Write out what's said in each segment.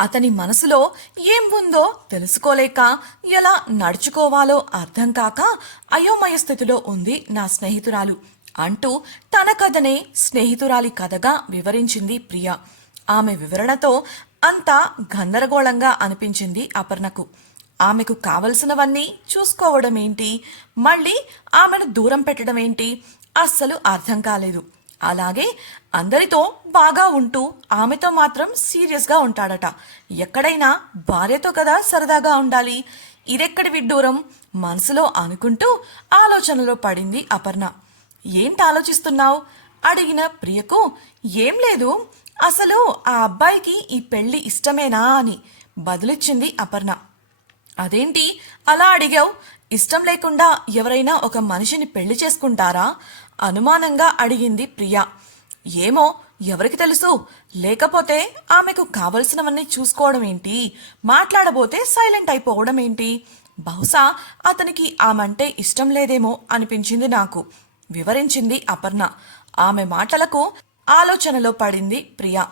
అతని మనసులో ఏం ఉందో తెలుసుకోలేక ఎలా నడుచుకోవాలో అర్థం కాక అయోమయ స్థితిలో ఉంది నా స్నేహితురాలు అంటూ తన కథనే స్నేహితురాలి కథగా వివరించింది ప్రియ. ఆమె వివరణతో అంతా గందరగోళంగా అనిపించింది అపర్ణకు. ఆమెకు కావలసినవన్నీ చూసుకోవడం ఏంటి మళ్ళీ ఆమెను దూరం పెట్టడం ఏంటి అస్సలు అర్థం కాలేదు. అలాగే అందరితో బాగా ఉంటూ ఆమెతో మాత్రం సీరియస్గా ఉంటాడట. ఎక్కడైనా భార్యతో కదా సరదాగా ఉండాలి. ఇదెక్కడి విడ్డూరం? మనసులో అనుకుంటూ ఆలోచనలో పడింది అపర్ణ. ఏంటి ఆలోచిస్తున్నావు? అడిగిన ప్రియకు ఏం లేదు. అసలు ఆ అబ్బాయికి ఈ పెళ్ళి ఇష్టమేనా? అని బదులిచ్చింది అపర్ణ. అదేంటి? అలా అడిగావు? ఇష్టం లేకుండా ఎవరైనా ఒక మనిషిని పెళ్ళి చేసుకుంటారా? అనుమానంగా అడిగింది ప్రియా. ఏమో ఎవరికి తెలుసు? లేకపోతే ఆమెకు కావలసినవన్నీ చూసుకోవడం ఏంటి? మాట్లాడబోతే సైలెంట్ అయిపోవడం ఏంటి? బహుశా అతనికి ఆమంటే ఇష్టం లేదేమో అనిపించింది నాకు. వివరించింది అపర్ణ. ఆమె మాటలకు ఆలోచనలో పడింది ప్రియా.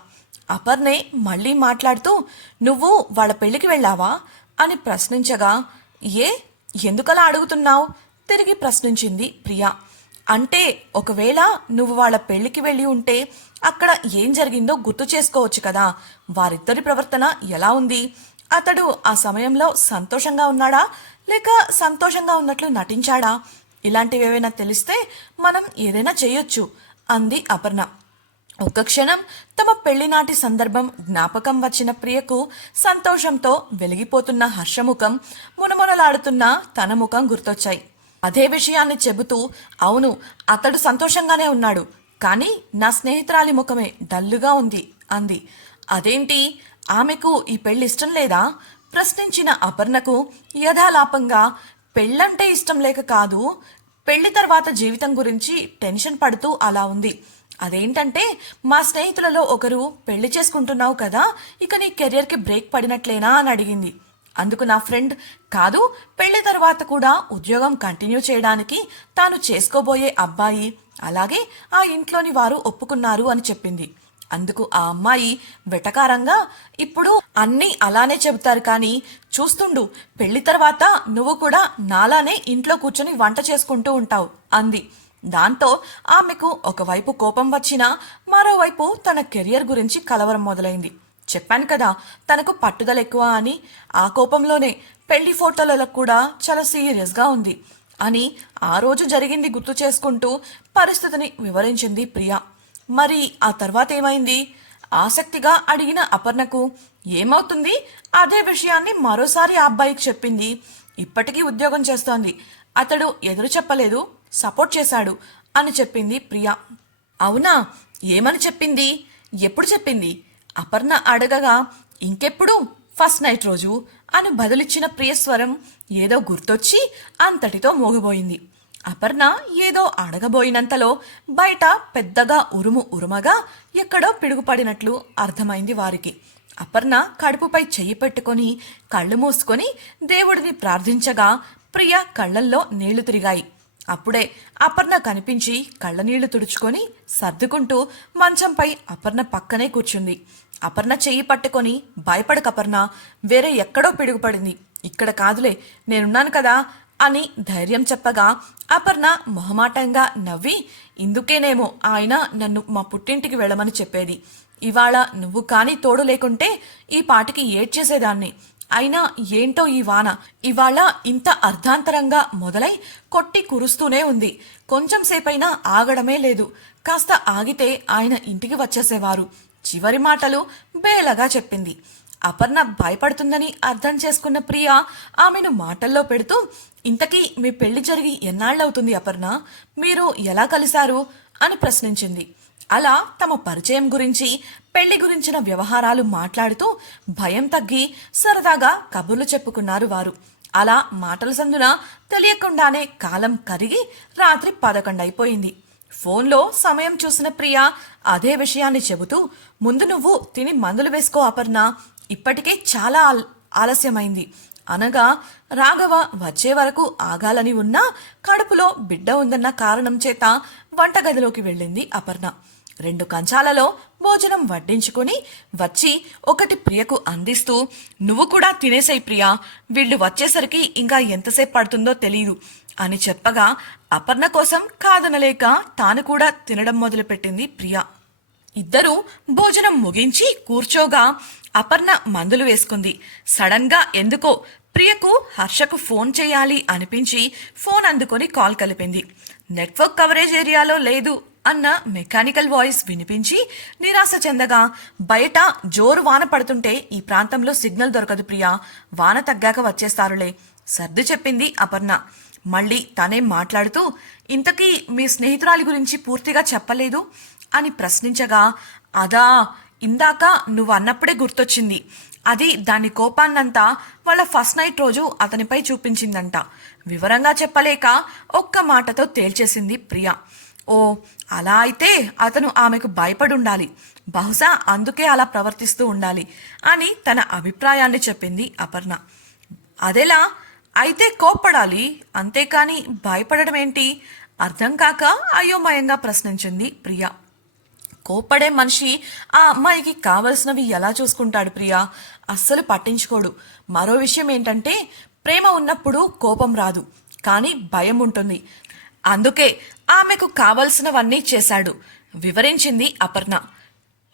అపర్ణే మళ్ళీ మాట్లాడుతూ నువ్వు వాళ్ళ పెళ్ళికి వెళ్ళావా? అని ప్రశ్నించగా ఏ ఎందుకలా అడుగుతున్నావు? తిరిగి ప్రశ్నించింది ప్రియా. అంటే ఒకవేళ నువ్వు వాళ్ళ పెళ్ళికి వెళ్ళి ఉంటే అక్కడ ఏం జరిగిందో గుర్తు చేసుకోవచ్చు కదా. వారిద్దరి ప్రవర్తన ఎలా ఉంది? అతడు ఆ సమయంలో సంతోషంగా ఉన్నాడా? లేక సంతోషంగా ఉన్నట్లు నటించాడా? ఇలాంటివి ఏవైనా తెలిస్తే మనం ఏదైనా చేయొచ్చు అంది అపర్ణ. ఒక్క క్షణం తమ పెళ్ళినాటి సందర్భం జ్ఞాపకం వచ్చిన ప్రియకు సంతోషంతో వెలిగిపోతున్న హర్షముఖం మునమునలాడుతున్న తన ముఖం గుర్తొచ్చాయి. అదే విషయాన్ని చెబుతూ అవును అతడు సంతోషంగానే ఉన్నాడు కానీ నా స్నేహితురాలి ముఖమే డల్లుగా ఉంది అంది. అదేంటి ఆమెకు ఈ పెళ్ళి ఇష్టం లేదా? ప్రశ్నించిన అపర్ణకు యథాలాపంగా పెళ్ళంటే ఇష్టం లేక కాదు పెళ్ళి తర్వాత జీవితం గురించి టెన్షన్ పడుతూ అలా ఉంది. అదేంటంటే మా స్నేహితులలో ఒకరు పెళ్ళి చేసుకుంటున్నావు కదా ఇక నీ కెరియర్కి బ్రేక్ పడినట్లేనా? అని అడిగింది. అందుకు నా ఫ్రెండ్ కాదు పెళ్ళి తర్వాత కూడా ఉద్యోగం కంటిన్యూ చేయడానికి తాను చేసుకోబోయే అబ్బాయి అలాగే ఆ ఇంట్లోని వారు ఒప్పుకున్నారు అని చెప్పింది. అందుకు ఆ అమ్మాయి వెటకారంగా ఇప్పుడు అన్నీ అలానే చెబుతారు కానీ చూస్తుండు పెళ్ళి తర్వాత నువ్వు కూడా నాలానే ఇంట్లో కూర్చొని వంట చేసుకుంటూ ఉంటావు అంది. దాంతో ఆమెకు ఒకవైపు కోపం వచ్చినా మరోవైపు తన కెరియర్ గురించి కలవరం మొదలైంది. చెప్పాను కదా తనకు పట్టుదల ఎక్కువ అని ఆ కోపంలోనే పెళ్ళి ఫోటోలలో కూడా చాలా సీరియస్గా ఉంది అని ఆ రోజు జరిగింది గుర్తు చేసుకుంటూ పరిస్థితిని వివరించింది ప్రియా. మరి ఆ తర్వాత ఏమైంది? ఆసక్తిగా అడిగిన అపర్ణకు ఏమవుతుంది? అదే విషయాన్ని మరోసారి ఆ అబ్బాయికి చెప్పింది. ఇప్పటికీ ఉద్యోగం చేస్తోంది. అతడు ఎదురు చెప్పలేదు. సపోర్ట్ చేశాడు అని చెప్పింది ప్రియా. అవునా? ఏమని చెప్పింది? ఎప్పుడు చెప్పింది? అపర్ణ అడగగా ఇంకెప్పుడు? ఫస్ట్ నైట్ రోజు అని బదులిచ్చిన ప్రియస్వరం ఏదో గుర్తొచ్చి అంతటితో మోగబోయింది అపర్ణ ఏదో అడగబోయినంతలో బయట పెద్దగా ఉరుము ఉరుమగా ఎక్కడో పిడుగుపడినట్లు అర్థమైంది వారికి. అపర్ణ కడుపుపై చెయ్యి పెట్టుకొని కళ్ళు మూసుకొని దేవుడిని ప్రార్థించగా ప్రియ కళ్ళల్లో నీళ్ళు తిరిగాయి. అప్పుడే అపర్ణ కనిపించి కళ్ళనీళ్ళు తుడుచుకొని సర్దుకుంటూ మంచంపై అపర్ణ పక్కనే కూర్చుంది. అపర్ణ చెయ్యి పట్టుకొని భయపడకపర్ణ వేరే ఎక్కడో పిడుగుపడింది. ఇక్కడ కాదులే నేనున్నాను కదా అని ధైర్యం చెప్పగా అపర్ణ మొహమాటంగా నవ్వి ఇందుకేనేమో ఆయన నన్ను మా పుట్టింటికి వెళ్ళమని చెప్పేది. ఇవాళ నువ్వు కానీ తోడు లేకుంటే ఈ పాటికి ఏడ్చేసేదాన్ని. అయినా ఏంటో ఈ వాన ఇవాళ ఇంత అర్ధాంతరంగా మొదలై కొట్టి కురుస్తూనే ఉంది. కొంచెం సేపైనా ఆగడమే లేదు. కాస్త ఆగితే ఆయన ఇంటికి వచ్చేసేవారు. చివరి మాటలు బేలగా చెప్పింది. అపర్ణ భయపడుతుందని అర్థం చేసుకున్న ప్రియ ఆమెను మాటల్లో పెడుతూ ఇంతకీ మీ పెళ్ళి జరిగి ఎన్నాళ్ళవుతుంది అపర్ణ? మీరు ఎలా కలిశారు? అని ప్రశ్నించింది. అలా తమ పరిచయం గురించి పెళ్ళి గురించిన వ్యవహారాలు మాట్లాడుతూ భయం తగ్గి సరదాగా కబుర్లు చెప్పుకున్నారు వారు. అలా మాటల సందున తెలియకుండానే కాలం కరిగి రాత్రి పదకొండు అయిపోయింది ఫోన్లో సమయం చూసిన ప్రియ అదే విషయాన్ని చెబుతూ ముందు నువ్వు తిని మందులు వేసుకో అపర్ణ. ఇప్పటికే చాలా ఆల్- ఆలస్యమైంది. అనగా రాఘవ వచ్చే వరకు ఆగాలని ఉన్నా కడుపులో బిడ్డ ఉందన్న కారణం చేత వంటగదిలోకి వెళ్ళింది అపర్ణ. రెండు కంచాలలో భోజనం వడ్డించుకొని వచ్చి ఒకటి ప్రియకు అందిస్తూ నువ్వు కూడా తినేసాయి ప్రియా వీళ్ళు వచ్చేసరికి ఇంకా ఎంతసేపు పడుతుందో తెలియదు అని చెప్పగా అపర్ణ కోసం కాదనలేక తాను కూడా తినడం మొదలుపెట్టింది ప్రియా. ఇద్దరూ భోజనం ముగించి కూర్చోగా అపర్ణ మందులు వేసుకుంది. సడన్గా ఎందుకో ప్రియకు హర్షకు ఫోన్ చేయాలి అనిపించి ఫోన్ అందుకొని కాల్ కలిపింది. నెట్వర్క్ కవరేజ్ ఏరియాలో లేదు అన్న మెకానికల్ వాయిస్ వినిపించి నిరాశ చెందగా బయట జోరు వాన పడుతుంటే ఈ ప్రాంతంలో సిగ్నల్ దొరకదు ప్రియా వాన తగ్గాక వచ్చేస్తారులే సర్ది చెప్పింది అపర్ణ. మళ్ళీ తనే మాట్లాడుతూ ఇంతకీ మీ స్నేహితురాలి గురించి పూర్తిగా చెప్పలేదు? అని ప్రశ్నించగా అదా ఇందాక నువ్వు అన్నప్పుడే గుర్తొచ్చింది. అది దాని కోపాన్నంతా వాళ్ళ ఫస్ట్ నైట్ రోజు అతనిపై చూపించిందంట. వివరంగా చెప్పలేక ఒక్క మాటతో తేల్చేసింది ప్రియా. ఓ అలా అయితే అతను ఆమెకు భయపడి ఉండాలి బహుశా అందుకే అలా ప్రవర్తిస్తూ ఉండాలి అని తన అభిప్రాయాన్ని చెప్పింది అపర్ణ. అదెలా అయితే కోప్పడాలి అంతేకాని భయపడడం ఏంటి అర్థం కాక అయోమయంగా ప్రశ్నించింది ప్రియా. కోప్పడే మనిషి ఆ అమ్మాయికి కావలసినవి ఎలా చూసుకుంటాడు ప్రియా? అస్సలు పట్టించుకోడు. మరో విషయం ఏంటంటే ప్రేమ ఉన్నప్పుడు కోపం రాదు కానీ భయం ఉంటుంది. అందుకే ఆమెకు కావలసినవన్నీ చేశాడు వివరించింది అపర్ణ.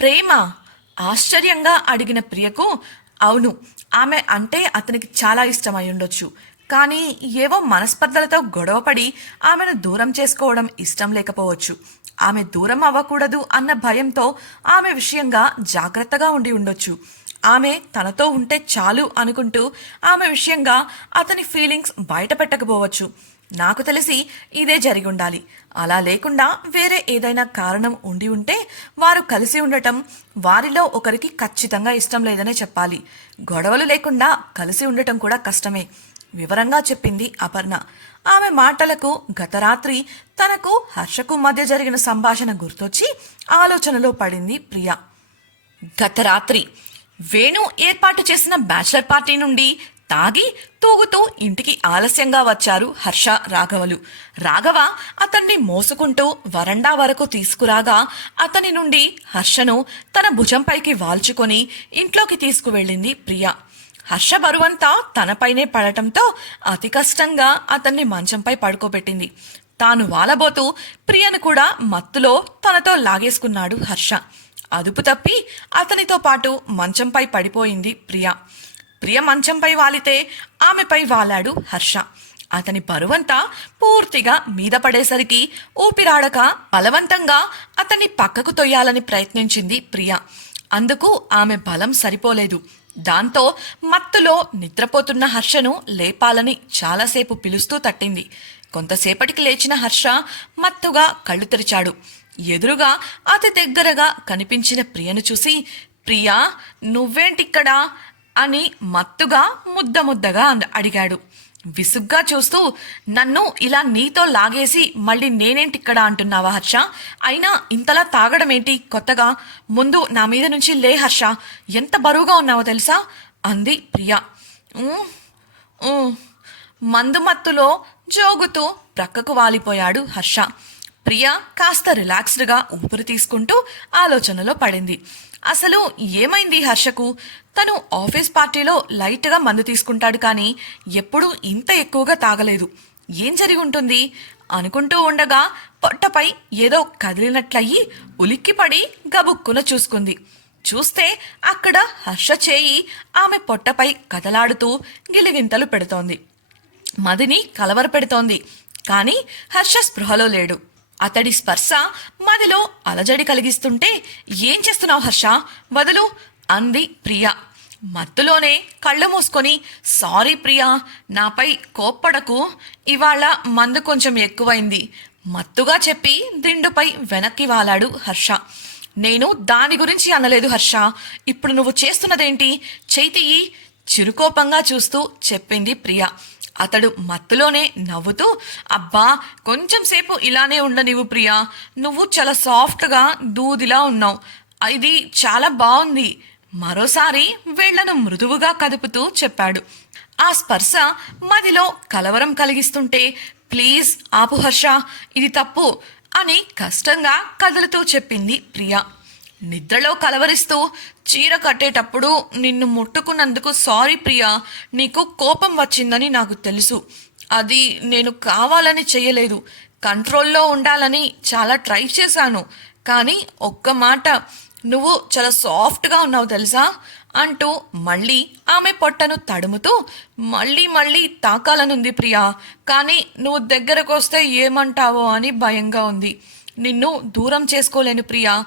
ప్రేమ ఆశ్చర్యంగా అడిగిన ప్రియకు అవును ఆమె అంటే అతనికి చాలా ఇష్టమై ఉండొచ్చు కానీ ఏవో మనస్పర్ధలతో గొడవపడి ఆమెను దూరం చేసుకోవడం ఇష్టం లేకపోవచ్చు. ఆమె దూరం అవ్వకూడదు అన్న భయంతో ఆమె విషయంగా జాగ్రత్తగా ఉండి ఉండొచ్చు. ఆమె తనతో ఉంటే చాలు అనుకుంటూ ఆమె విషయంగా అతని ఫీలింగ్స్ బయట పెట్టకపోవచ్చు. నాకు తెలిసి ఇదే జరిగి ఉండాలి అలా లేకుండా వేరే ఏదైనా కారణం ఉండి ఉంటే వారు కలిసి ఉండటం వారిలో ఒకరికి ఖచ్చితంగా ఇష్టం లేదనే చెప్పాలి. గొడవలు లేకుండా కలిసి ఉండటం కూడా కష్టమే. వివరంగా చెప్పింది అపర్ణ. ఆమె మాటలకు గత రాత్రి తనకు హర్షకు మధ్య జరిగిన సంభాషణ గుర్తొచ్చి ఆలోచనలో పడింది ప్రియా. గత రాత్రి వేణు ఏర్పాటు చేసిన బ్యాచిలర్ పార్టీ నుండి తాగి తూగుతూ ఇంటికి ఆలస్యంగా వచ్చారు హర్ష రాఘవలు. రాఘవ అతన్ని మోసుకుంటూ వరండా వరకు తీసుకురాగా అతని నుండి హర్షను తన భుజంపైకి వాల్చుకొని ఇంట్లోకి తీసుకువెళ్ళింది ప్రియా. హర్ష బరువంతా తనపైనే పడటంతో అతి కష్టంగా అతన్ని మంచంపై పడుకోబెట్టింది. తాను వాలబోతూ ప్రియను కూడా మత్తులో తనతో లాగేసుకున్నాడు హర్ష. అదుపు తప్పి అతనితో పాటు మంచంపై పడిపోయింది ప్రియ. ప్రియ మంచంపై వాలితే ఆమెపై వాలాడు హర్ష. అతని బరువంతా పూర్తిగా మీద పడేసరికి ఊపిరాడక బలవంతంగా అతన్ని పక్కకు తొయ్యాలని ప్రయత్నించింది ప్రియ. అందుకు ఆమె బలం సరిపోలేదు. దాంతో మత్తులో నిద్రపోతున్న హర్షను లేపాలని చాలాసేపు పిలుస్తూ తట్టింది. కొంతసేపటికి లేచిన హర్ష మత్తుగా కళ్ళు తెరిచాడు. ఎదురుగా అతి దగ్గరగా కనిపించిన ప్రియను చూసి ప్రియా నువ్వేంటిక్కడా? అని మత్తుగా ముద్ద ముద్దగా అడిగాడు. విసుగ్గా చూస్తూ నన్ను ఇలా నీతో లాగేసి మళ్ళీ నేనేంటిక్కడ అంటున్నావా హర్ష? అయినా ఇంతలా తాగడమేంటి? కొత్తగా? ముందు నా మీద నుంచి లే హర్ష. ఎంత బరువుగా ఉన్నావో తెలుసా? అంది ప్రియా. మందుమత్తులో జోగుతూ ప్రక్కకు వాలిపోయాడు హర్ష. ప్రియ కాస్త రిలాక్స్డ్గా ఊపిరి తీసుకుంటూ ఆలోచనలో పడింది. అసలు ఏమైంది హర్షకు? తను ఆఫీస్ పార్టీలో లైట్గా మందు తీసుకుంటాడు కానీ ఎప్పుడూ ఇంత ఎక్కువగా తాగలేదు. ఏం జరిగి ఉంటుంది? అనుకుంటూ ఉండగా పొట్టపై ఏదో కదిలినట్లయి ఉలిక్కిపడి గబుక్కున చూసుకుంది. చూస్తే అక్కడ హర్ష చేయి ఆమె పొట్టపై కదలాడుతూ గిలిగింతలు పెడుతోంది. మదిని కలవరపెడుతోంది కానీ హర్ష స్పృహలో లేడు. అతడి స్పర్శ మదిలో అలజడి కలిగిస్తుంటే ఏం చేస్తున్నావు హర్ష? వదులు అంది ప్రియా. మత్తులోనే కళ్ళు మూసుకొని సారీ ప్రియా నాపై కోప్పడకు. ఇవాళ మందు కొంచెం ఎక్కువైంది. మత్తుగా చెప్పి దిండుపై వెనక్కి వాలాడు హర్ష. నేను దాని గురించి అనలేదు హర్ష. ఇప్పుడు నువ్వు చేస్తున్నదేంటి? చేతియి చిరుకోపంగా చూస్తూ చెప్పింది ప్రియా. అతడు మత్తులోనే నవ్వుతూ అబ్బా కొంచెం సేపు ఇలానే ఉండనివ్వు ప్రియా. నువ్వు చాలా సాఫ్ట్గా దూదిలా ఉన్నావు. ఇది చాలా బాగుంది మరోసారి వేళ్ళను మృదువుగా కదుపుతూ చెప్పాడు. ఆ స్పర్శ మదిలో కలవరం కలిగిస్తుంటే ప్లీజ్ ఆపుహర్ష ఇది తప్పు అని కష్టంగా కదులుతూ చెప్పింది ప్రియా. నిద్రలో కలవరిస్తూ చీర కట్టేటప్పుడు నిన్ను ముట్టుకున్నందుకు సారీ ప్రియా నీకు కోపం వచ్చిందని నాకు తెలుసు. అది నేను కావాలని చేయలేదు కంట్రోల్లో ఉండాలని చాలా ట్రై చేశాను. కానీ ఒక్క మాట నువ్వు చాలా సాఫ్ట్గా ఉన్నావు తెలుసా? అంటూ మళ్ళీ ఆమె పొట్టను తడుముతూ మళ్ళీ మళ్ళీ తాకాలనుంది ప్రియా. కానీ నువ్వు దగ్గరకు వస్తే ఏమంటావో అని భయంగా ఉంది. నిన్ను దూరం చేసుకోలేను ప్రియా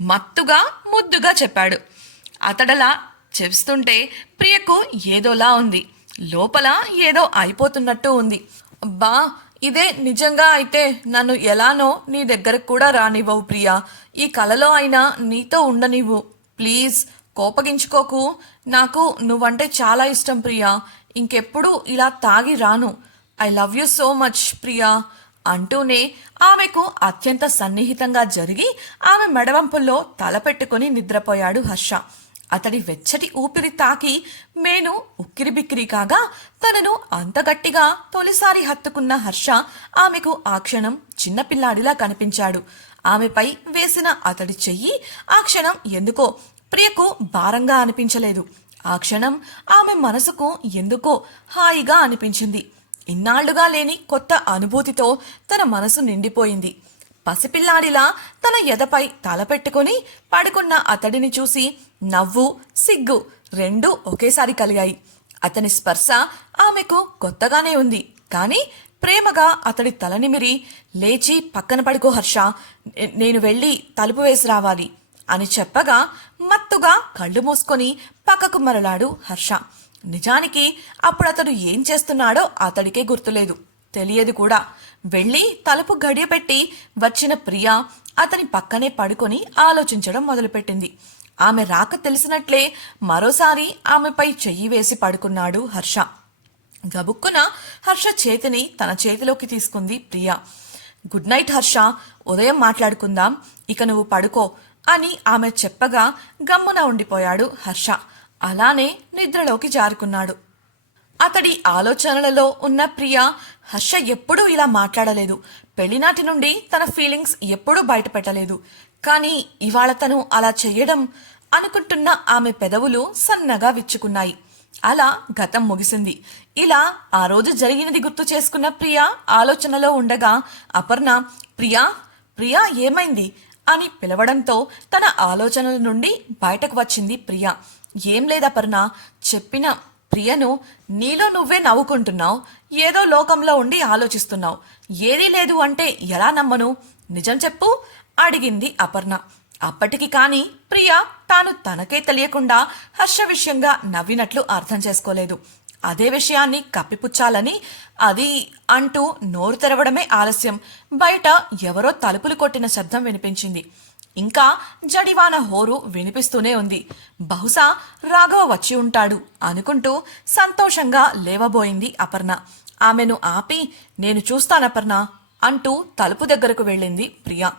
మత్తుగా ముద్దుగా చెప్పాడు. అతడలా చెప్తుంటే ప్రియకు ఏదోలా ఉంది. లోపల ఏదో అయిపోతున్నట్టు ఉంది. బా ఇదే నిజంగా అయితే నన్ను ఎలానో నీ దగ్గరకు కూడా రానివ్వవు ప్రియా. ఈ కలలో అయినా నీతో ఉండనివ్వు. ప్లీజ్ కోపగించుకోకు. నాకు నువ్వంటే చాలా ఇష్టం ప్రియా. ఇంకెప్పుడు ఇలా తాగి రాను. I love you so much Priya అంటూనే ఆమెకు అత్యంత సన్నిహితంగా జరిగి ఆమె మెడవంపుల్లో తలపెట్టుకుని నిద్రపోయాడు హర్ష. అతడి వెచ్చటి ఊపిరి తాకి మేను ఉక్కిరిబిక్కిరి కాగా తనను అంత గట్టిగా తొలిసారి హత్తుకున్న హర్ష ఆమెకు ఆ క్షణం చిన్నపిల్లాడిలా కనిపించాడు. ఆమెపై వేసిన అతడి చెయ్యి ఆ క్షణం ఎందుకో ప్రియకు భారంగా అనిపించలేదు. ఆ క్షణం ఆమె మనసుకు ఎందుకో హాయిగా అనిపించింది. ఇన్నాళ్ళుగా లేని కొత్త అనుభూతితో తన మనసు నిండిపోయింది. పసిపిల్లాడిలా తన ఎదపై తలపెట్టుకుని పడుకున్న అతడిని చూసి నవ్వు సిగ్గు రెండూ ఒకేసారి కలిగాయి. అతని స్పర్శ ఆమెకు కొత్తగానే ఉంది. కానీ ప్రేమగా అతడి తల నిమిరి లేచి పక్కన పడుకో హర్ష నేను వెళ్ళి తలుపు వేసి రావాలి అని చెప్పగా మత్తుగా కళ్ళు మూసుకొని పక్కకు మరలాడు హర్ష. నిజానికి అప్పుడు అతడు ఏం చేస్తున్నాడో అతడికే గుర్తులేదు. తెలియదు కూడా. వెళ్ళి తలుపు గడియపెట్టి వచ్చిన ప్రియ అతని పక్కనే పడుకొని ఆలోచించడం మొదలుపెట్టింది. ఆమె రాక తెలిసినట్లే మరోసారి ఆమెపై చెయ్యి వేసి పడుకున్నాడు హర్ష. గబుక్కున హర్ష చేతిని తన చేతిలోకి తీసుకుంది ప్రియా. గుడ్ నైట్ హర్ష ఉదయం మాట్లాడుకుందాం ఇక నువ్వు పడుకో అని ఆమె చెప్పగా గమ్మున ఉండిపోయాడు హర్ష. అలానే నిద్రలోకి జారుకున్నాడు. అతడి ఆలోచనలలో ఉన్న ప్రియ హర్ష ఎప్పుడూ ఇలా మాట్లాడలేదు. పెళ్ళినాటి నుండి తన ఫీలింగ్స్ ఎప్పుడూ బయటపెట్టలేదు. కానీ ఇవాళ తను అలా చెయ్యడం అనుకుంటున్న ఆమె పెదవులు సన్నగా విచ్చుకున్నాయి. అలా గతం ముగిసింది. ఇలా ఆ రోజు జరిగినది గుర్తు చేసుకున్న ప్రియ ఆలోచనలో ఉండగా అపర్ణ ప్రియా ప్రియా ఏమైంది? అని పిలవడంతో తన ఆలోచనల నుండి బయటకు వచ్చింది ప్రియ. ఏం లేదపర్ణ చెప్పిన ప్రియను నీలో నువ్వే నవ్వుకుంటున్నావు. ఏదో లోకంలో ఉండి ఆలోచిస్తున్నావు. ఏదీ లేదు అంటే ఎలా నమ్మను? నిజం చెప్పు అడిగింది అపర్ణ. అప్పటికి కానీ ప్రియ తాను తనకే తెలియకుండా హర్ష విషయంగా నవ్వినట్లు అర్థం చేసుకోలేదు. అదే విషయాన్ని కప్పిపుచ్చాలని అది అంటూ నోరు తెరవడమే ఆలస్యం. బయట ఎవరో తలుపులు కొట్టిన శబ్దం వినిపించింది. ఇంకా జడివాన హోరు వినిపిస్తూనే ఉంది. బహుశా రాఘవ వచ్చి ఉంటాడు అనుకుంటూ సంతోషంగా లేవబోయింది అపర్ణ. ఆమెను ఆపి నేను చూస్తానపర్ణ అంటూ తలుపు దగ్గరకు వెళ్ళింది ప్రియా.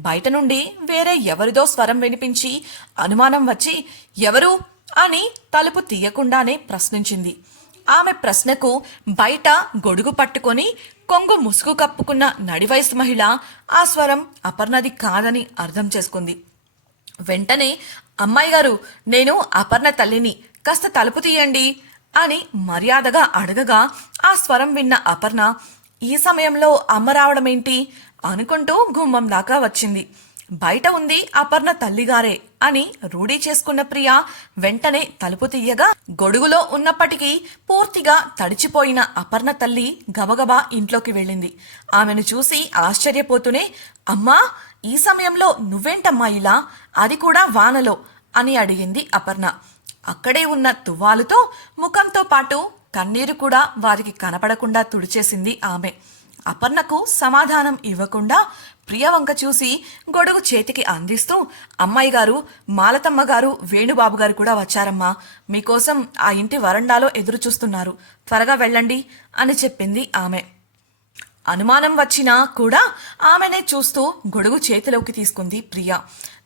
బయట నుండి వేరే ఎవరిదో స్వరం వినిపించి అనుమానం వచ్చి ఎవరు? అని తలుపు తీయకుండానే ప్రశ్నించింది. ఆమె ప్రశ్నకు బయట గొడుగు పట్టుకొని కొంగు ముసుగు కప్పుకున్న నడివయసు మహిళ ఆ స్వరం అపర్ణది కాదని అర్థం చేసుకుంది. వెంటనే అమ్మాయి గారు నేను అపర్ణ తల్లిని కాస్త తలుపు తీయండి అని మర్యాదగా అడగగా ఆ స్వరం విన్న అపర్ణ ఈ సమయంలో అమ్మ రావడమేంటి? అనుకుంటూ గుమ్మం దాకా వచ్చింది. బయట ఉంది అపర్ణ తల్లిగారే అని రూఢీ చేసుకున్న ప్రియ వెంటనే తలుపు తీయగా గొడుగులో ఉన్నప్పటికీ పూర్తిగా తడిచిపోయిన అపర్ణ తల్లి గబగబా ఇంట్లోకి వెళ్ళింది. ఆమెను చూసి ఆశ్చర్యపోతూనే అమ్మా ఈ సమయంలో నువ్వేంటమ్మా ఇలా? అది కూడా వానలో? అని అడిగింది అపర్ణ. అక్కడే ఉన్న తువ్వాలుతో ముఖంతో పాటు కన్నీరు కూడా వారికి కనపడకుండా తుడిచేసింది ఆమె. అపర్ణకు సమాధానం ఇవ్వకుండా ప్రియవంక చూసి గొడుగు చేతికి అందిస్తూ అమ్మాయి గారు మాలతమ్మ గారు వేణుబాబు గారు కూడా వచ్చారమ్మా. మీకోసం ఆ ఇంటి వరండాలో ఎదురు చూస్తున్నారు. త్వరగా వెళ్ళండి అని చెప్పింది ఆమె. అనుమానం వచ్చినా కూడా ఆమెనే చూస్తూ గొడుగు చేతిలోకి తీసుకుంది ప్రియ.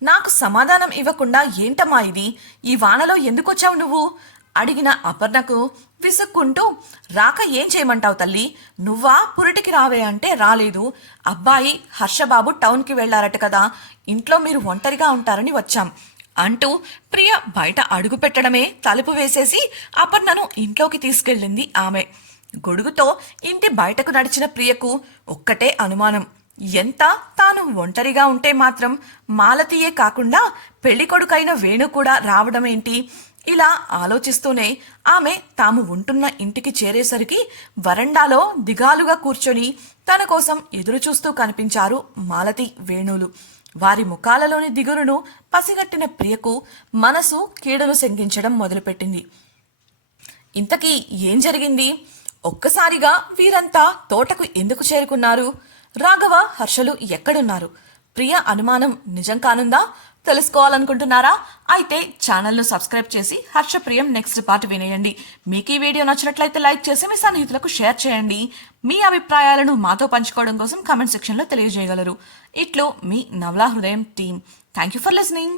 నాకు సమాధానం ఇవ్వకుండా ఏంటమ్మా ఇది? ఈ వానలో ఎందుకొచ్చావు నువ్వు? అడిగిన అపర్ణకు విసుక్కుంటూ రాక ఏం చేయమంటావు తల్లి? నువ్వా పురిటికి రావే అంటే రాలేదు. అబ్బాయి హర్షబాబు టౌన్కి వెళ్ళారట కదా. ఇంట్లో మీరు ఒంటరిగా ఉంటారని వచ్చాం. అంటూ ప్రియ బయట అడుగు పెట్టడమే తలుపు వేసేసి అపర్ణను ఇంట్లోకి తీసుకెళ్ళింది ఆమె. గొడుగుతో ఇంటి బయటకు నడిచిన ప్రియకు ఒక్కటే అనుమానం. ఎంత తాను ఒంటరిగా ఉంటే మాత్రం మాలతీయే కాకుండా పెళ్ళికొడుకైన వేణు కూడా రావడమేంటి? ఇలా ఆలోచిస్తూనే ఆమె తాము ఉంటున్న ఇంటికి చేరేసరికి వరండాలో దిగాలుగా కూర్చొని తన కోసం ఎదురుచూస్తూ కనిపించారు మాలతి వేణులు. వారి ముఖాలలోని దిగురును పసిగట్టిన ప్రియకు మనసు కీడను శంకించడం మొదలుపెట్టింది. ఇంతకీ ఏం జరిగింది? ఒక్కసారిగా వీరంతా తోటకు ఎందుకు చేరుకున్నారు? రాఘవ హర్షలు ఎక్కడున్నారు? ప్రియ అనుమానం నిజం కానుందా? తెలుసుకోవాలనుకుంటున్నారా? అయితే ఛానల్ను సబ్స్క్రైబ్ చేసి హర్షప్రియం నెక్స్ట్ పార్ట్ వినేయండి. మీకు ఈ వీడియో నచ్చినట్లయితే లైక్ చేసి మీ సన్నిహితులకు షేర్ చేయండి. మీ అభిప్రాయాలను మాతో పంచుకోవడం కోసం కమెంట్ సెక్షన్లో తెలియజేయగలరు. ఇట్లు మీ నవలా హృదయం team thank you for listening.